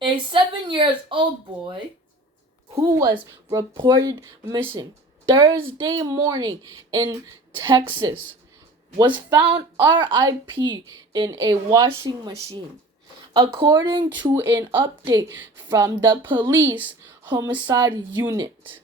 A 7 years old boy who was reported missing Thursday morning in Texas was found RIP in a washing machine, according to an update from the police homicide unit.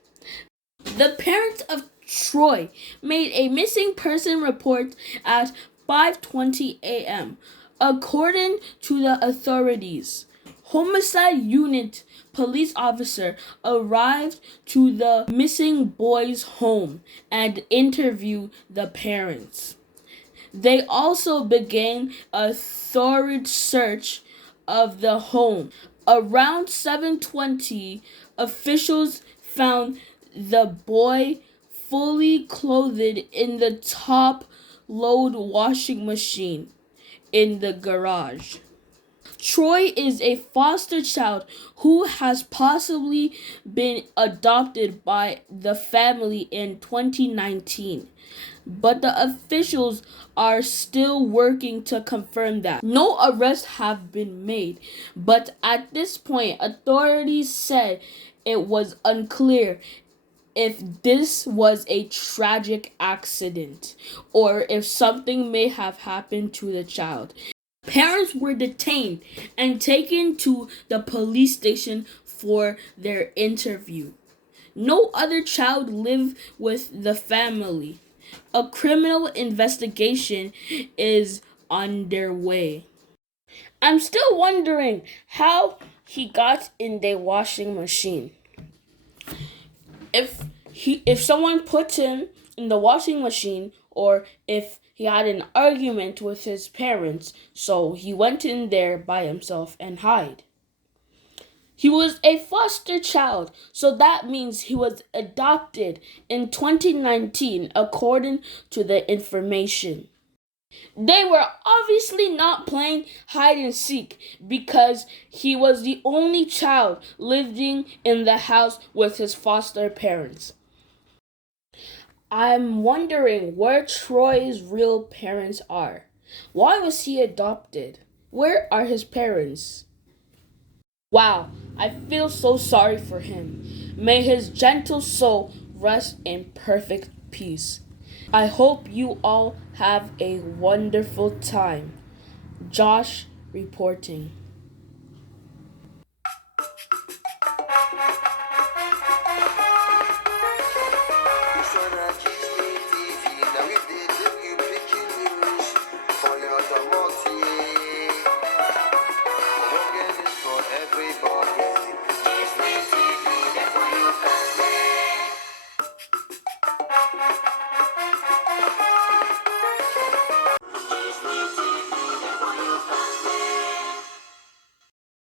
The parents of Troy made a missing person report at 5:20 a.m. According to the authorities, homicide unit police officer arrived to the missing boy's home and interviewed the parents. They also began a thorough search of the home. Around 7:20, officials found the boy fully clothed in the top load washing machine in the garage. Troy is a foster child who has possibly been adopted by the family in 2019, but the officials are still working to confirm that. No arrests have been made, but at this point, authorities said it was unclear if this was a tragic accident or if something may have happened to the child. Parents were detained and taken to the police station for their interview. No other child lived with the family. A criminal investigation is underway. I'm still wondering how he got in the washing machine. If someone put him in the washing machine, or if he had an argument with his parents, so he went in there by himself and hid. He was a foster child, so that means he was adopted in 2019 according to the information. They were obviously not playing hide and seek because he was the only child living in the house with his foster parents. I'm wondering where Troy's real parents are. Why was he adopted? Where are his parents? Wow, I feel so sorry for him. May his gentle soul rest in perfect peace. I hope you all have a wonderful time. Josh reporting. Everybody